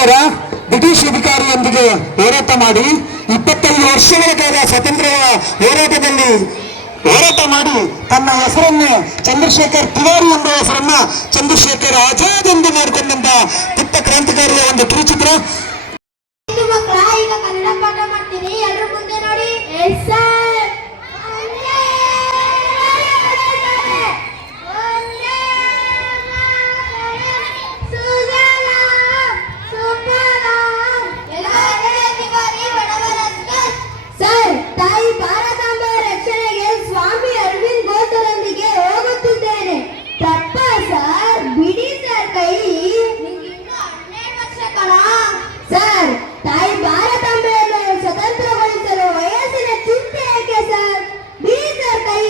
ಸರ್ಕಾರ ಬ್ರಿಟಿಷ್ ಅಧಿಕಾರಿಯೊಂದಿಗೆ ಹೋರಾಟ ಮಾಡಿ 25 ವರ್ಷಗಳ ಕಾಲ ಸ್ವಾತಂತ್ರ್ಯ ಹೋರಾಟದಲ್ಲಿ ಹೋರಾಟ ಮಾಡಿ ತನ್ನ ಹೆಸರನ್ನೇ ಚಂದ್ರಶೇಖರ್ ತಿವಾರಿ ಎಂಬ ಹೆಸರನ್ನ ಚಂದ್ರಶೇಖರ್ ಆಜಾದ್ ಎಂದು ಮಾಡಿಕೊಂಡಂತ ಪುಟ್ಟ ಕ್ರಾಂತಿಕಾರಿಯ ಒಂದು ಕಿರುಚಿತ್ರ. ಈಗ ಕನ್ನಡ ಪಾಠ ಮಾಡ್ತೀನಿ, ಎಲ್ಲರೂ ಮುಂದೆ ನೋಡಿ. ಸರ್, ತಾಯಿ ಭಾರತಾಂಬೆಯ ರಕ್ಷಣೆಗೆ ಸ್ವಾಮಿ ಅರವಿಂದ್ ಘೋಷರೊಂದಿಗೆ ಹೋಗುತ್ತಿದ್ದೇನೆ. ತಪ್ಪ ಸರ್, ಬಿಡಿ ಸರ್ ಕೈ. ಇನ್ನೂ 12 ವರ್ಷ ಕಣ ಸರ್. ತಾಯಿ ಭಾರತಾಂಬೆಯನ್ನು ಸ್ವತಂತ್ರಗೊಳಿಸಲು ವಯಸ್ಸಿನ ಚಿಂತೆ ಯಾಕೆ ಸರ್? ಬಿಡಿ ಸರ್ ಕೈ.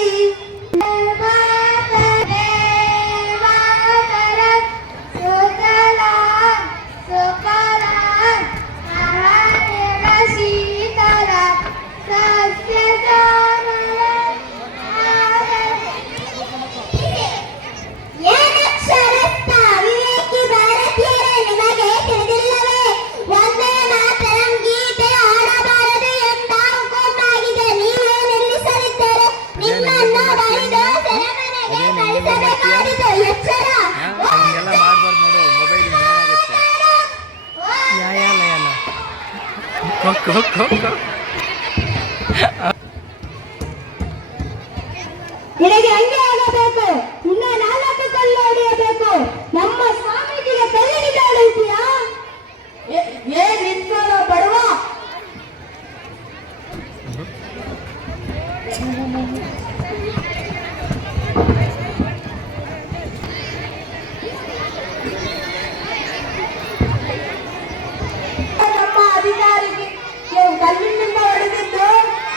ನಿನಗೆ ಹಂಗೆ ಆಗಬೇಕು. ಇನ್ನ 4 ಕಲ್ಲು ಹೊಡೆಯಬೇಕು. ನಮ್ಮ ಸ್ವಾಮೀಜಿಗೆ ಕಲ್ಲಿನಿಂದ ಹೊಡೆಯುತ್ತೀಯಾ? ಏನ್ ನಿಂತ್ಕೊಳ್ಳೋ ಬಡವ. ಕಲ್ಲಿನಿಂದ ಹೊಡೆದಿದ್ದು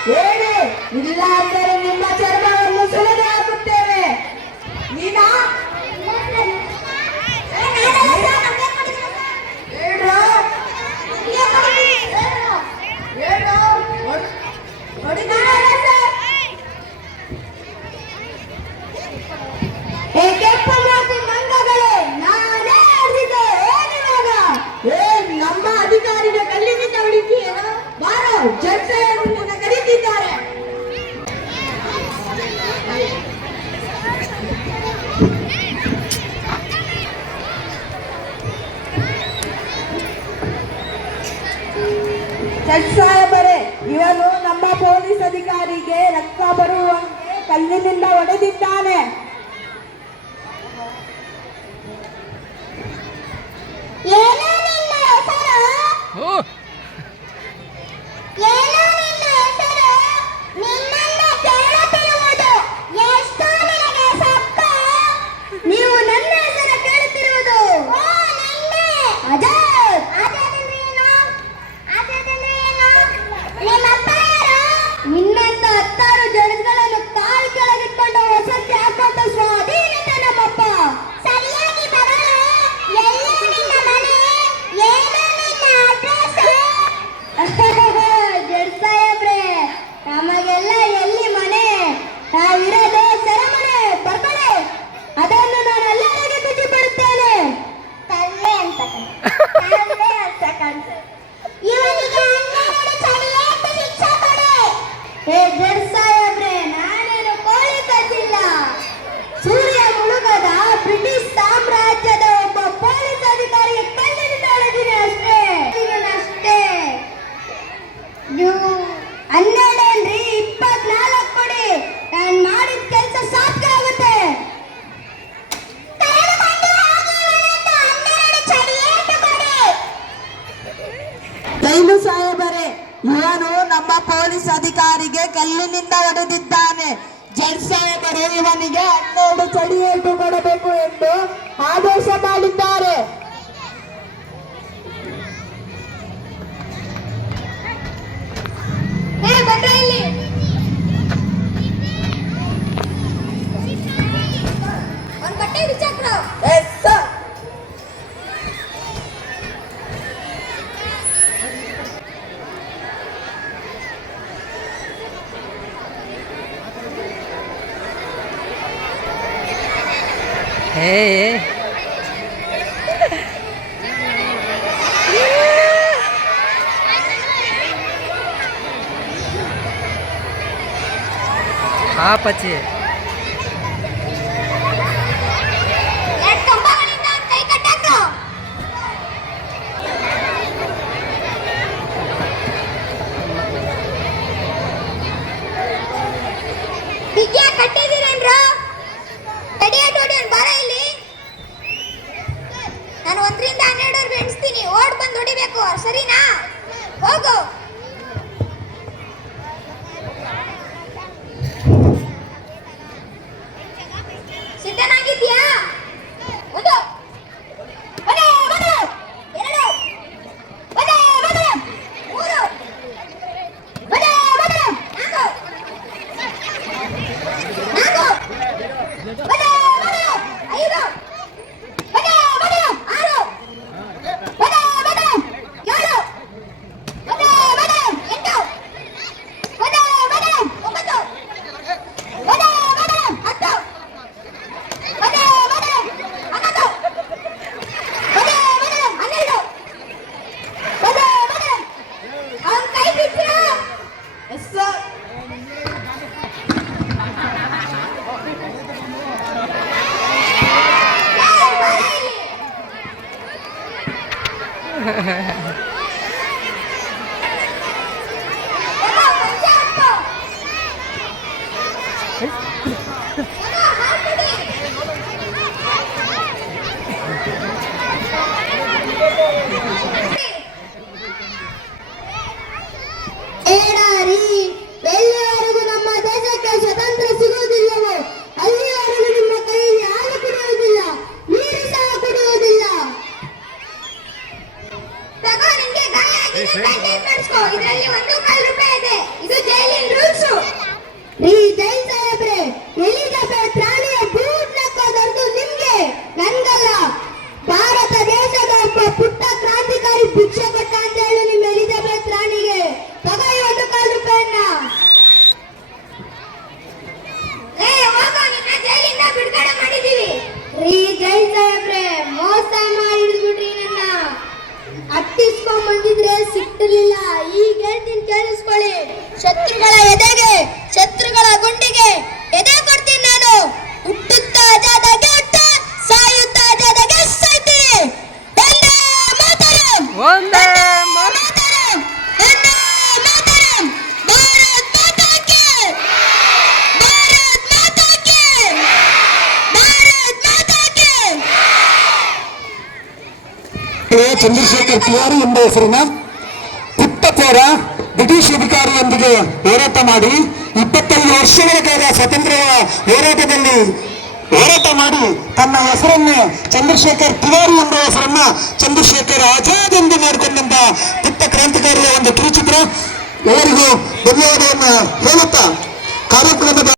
ಹೇಳಿ, ಇಲ್ಲ ಅಂದರೆ ನಿಮ್ಮ ಚರ್ಮವನ್ನು ಸುಲಿದು ಹಾಕುತ್ತೇವೆ. ನೀನಾ ಕೆಂಪು ಮೂರ್ತಿ ಮಂಗಗಳೇ, ನಾನೇ ಹೊಡೆದಿದ್ದೆ. ಏನಿವಾಗ ನಮ್ಮ ಅಧಿಕಾರಿನ ಕಲ್ಲಿನಿಂದ ಹೊಡಿತೀಯ? ಬಾರೋ, ಜಡ್ಸನ್ನು ಕರೀತಿದ್ದಾರೆ. ಜಡ್ಜ್ ಸಾಹೇಬರೇ, ಇವನು ನಮ್ಮ ಪೊಲೀಸ್ ಅಧಿಕಾರಿಗೆ ರಕ್ತ ಬರುವಂತೆ ಕಲ್ಲಿನಿಂದ ಹೊಡೆದಿದ್ದಾನೆ. ನಿನ್ನಂತ 10 ಜಡ್ಜ್ಗಳನ್ನು ಕಾಲ್ ಕೆಳಗಿಟ್ಕೊಂಡು ವಸತಿ ಹಾಕೊಂಡ ಸ್ವಾಧೀನತೆ ನಮ್ಮಪ್ಪ. ಸರಿಯಾಗಿ ಬರಲು ಎಲ್ಲ ನಿನ್ನ ಮನೆ, ಏನು ನಿನ್ನ ಅಡ್ರೆಸ್? ಜಡ್ಜ್ ಸಾಹೇಬ್ರೆ, ನಮಗೆಲ್ಲ ಎಲ್ಲಿ ಮನೆ? ನಾವಿರೋದು ಸೆರೆಮನೆ. ಬರ್ಕೊಳ್ಳಿ, ಅದನ್ನು ನಾನು ಎಲ್ಲರಿಗೆ ಬಿಟ್ಟುಬಿಡುತ್ತೇನೆ. ತಲ್ಲೆ ಅಂತ ಕಾಣ್ತದೆ. ಇವನಿಗೆ 12 ಸರಿಯಾದ ಶಿಕ್ಷೆ ಕೊಡಿ. ಜಡ್ಜ್ ಸಾಹೇಬ್ರೆ, ನಾನೇನು ಕೋಳಿ ಕಚ್ಚಿಲ್ಲ. ಸೂರ್ಯ ಮುಳುಗದ ಬ್ರಿಟಿಷ್ ಸಾಮ್ರಾಜ್ಯದ ಒಬ್ಬ ಪೊಲೀಸ್ ಅಧಿಕಾರಿಗೆ ಕಲ್ಲಿನಿಂದ ಹೊಡೆದಿದೆ ಅಷ್ಟೇ. ಅಷ್ಟೇ. ನೀವು 12 ಏನ್ರಿ, 24 ಕೊಡಿ. ನಾನು ಮಾಡಿದ ಕೆಲಸ ಸಾಧ್ಯ ಆಗುತ್ತೆ. ಜೈಲು ಸಾಹೇಬರೇ, ಇವನು ನಮ್ಮ ಪೊಲೀಸ್ ಅಧಿಕಾರಿಗೆ ಕಲ್ಲಿನಿಂದ ಹೊಡೆದಿದ್ದಾನೆ. ಜಡ್ಜ್ ಸಾಹೇಬರು ಇವನಿಗೆ 12 ಚಡಿಯೇಟು ಕೊಡಬೇಕು ಎಂದು ಆದೇಶ ಮಾಡಿದ್ದಾರೆ. Hey. ಆಪಚಿ ಕೈ ಕಟ್ಟಾಕ್ರು. ಬಿಗ್ಯ ಕಟ್ಟಿದ್ದೀರೇನ್ರು? ತಡಿಯೋನ್ ಬರ ಇಲ್ಲಿ. ನಾನು 1 ರಿಂದ 12 ಎಣಿಸ್ತೀನಿ. ಓಡ್ ಬಂದು ಹೊಡಿಬೇಕು, ಸರಿನಾ? ಹೋಗು. ಸಿದ್ಧನಾಗಿದ್ಯಾ? 1 1 2 1 1 3 1 ಏಡಾರಿ, ಎಲ್ಲಿವರೆಗೂ ನಮ್ಮ ದೇಶಕ್ಕೆ ಸ್ವತಂತ್ರ ಸಿಗುವುದಿಲ್ಲವೋ ಅಲ್ಲಿವರೆಗೂ ನಿಮ್ಮ ಕೈಯಲ್ಲಿ ಹಾಲು ಕುಡಿಯುವುದಿಲ್ಲ, ನೀರು ಸಹ ಕುಡಿಯುವುದಿಲ್ಲ. ತಗೋ, ನಿನ್ಗೆ ಗಾಯ ಆಗಿದೆ, ಬ್ಯಾಂಡೇಜ್ ಮಾಡಿಸ್ಕೋ. ಇದರಲ್ಲಿ 1 ರೂಪಾಯಿ ಇದೆ. ಇದು ಜೈಲಿನ ರೂಲ್ಸ್. ಈ ಜೈಲ್ ಸಾಹೇಬ್ರೆ, ಎಲಿಜಬೆತ್ ರಾಣಿಯ ಬೂಟ್ ನಕ್ಕೋದರ್ದು ನಿಮ್ಗೆ, ನನ್ಗಲ್ಲ. ಭಾರತ ದೇಶದ ಒಬ್ಬ ಪುಟ್ಟ ಕ್ರಾಂತಿಕಾರಿ ಭಿಕ್ಷೆ ಕೊಟ್ಟ ಅಂತ ಹೇಳಿ ನಿಮ್ಮ ಎಲಿಜಬೆತ್ ರಾಣಿಗೆ. ತಗೋ ಈ 1 ರೂಪಾಯಿಯನ್ನ. ಜೈಲಿಂದ ಬಿಡುಗಡೆ ಮಾಡಿದೀವಿ. ರೀ ಜೈಲ್ ಸಾಹೇಬ್ರೆ, ಮೋಸ ಮಾಡಿ ಹಿಡಿದ್ಬಿಟ್ರಿ ನನ್ನ. ಅಟ್ಟಿಸ್ಕೊಂಡ್ ಬಂದಿದ್ರೆ ಸಿಕ್ತಿರ್ಲಿಲ್ಲ. ಈಗ ಹೇಳ್ತೀನಿ, ಕೇಳಿಸ್ಕೊಳ್ಳಿ. ಶತ್ರುಗಳ ಎದೆಗೆ, ಶತ್ರುಗಳ ಗುಂಡಿಗೆ ಎದೆ ಕೊಡ್ತೀನಿ ನಾನು. ಹುಟ್ಟುತ್ತಾ ಜಾದಾಗೆ ಹುಟ್ಟ, ಸಾಯುತ್ತಾ ಜಾದಾಗೆ ಸಾಯ್ತೀನಿ. ಒಂದೇ ಮಾತರಂ, ಒಂದೇ ಮಾತರಂ, ಒಂದೇ ಮಾತರಂ. ಭಾರತ್ ಮಾತಾ ಕಿ, ಭಾರತ್ ಮಾತಾ ಕಿ, ಭಾರತ್ ಮಾತಾ ಕಿ. ಚಂದ್ರಶೇಖರ್ ತಿವಾರಿ ಎಂಬ ಹೆಸರಿನ ಪುಟ್ಟಪೋರ ಬ್ರಿಟಿಷ್ ಅಧಿಕಾರಿಯೊಂದಿಗೆ ಹೋರಾಟ ಮಾಡಿ 25 ವರ್ಷಗಳ ಕಾಲ ಸ್ವಾತಂತ್ರ್ಯ ಹೋರಾಟದಲ್ಲಿ ಹೋರಾಟ ಮಾಡಿ ತನ್ನ ಹೆಸರನ್ನೇ ಚಂದ್ರಶೇಖರ್ ತಿವಾರಿ ಎಂಬ ಹೆಸರನ್ನ ಚಂದ್ರಶೇಖರ್ ಆಜಾದ್ ಎಂದು ಮಾಡಿಕೊಂಡಂತ ಪುಟ್ಟ ಕ್ರಾಂತಿಕಾರಿಯ ಒಂದು ಕಿರುಚಿತ್ರ. ಎಲ್ಲರಿಗೂ ಧನ್ಯವಾದವನ್ನು ಹೇಳುತ್ತಾ ಕಾರ್ಯಕ್ರಮದ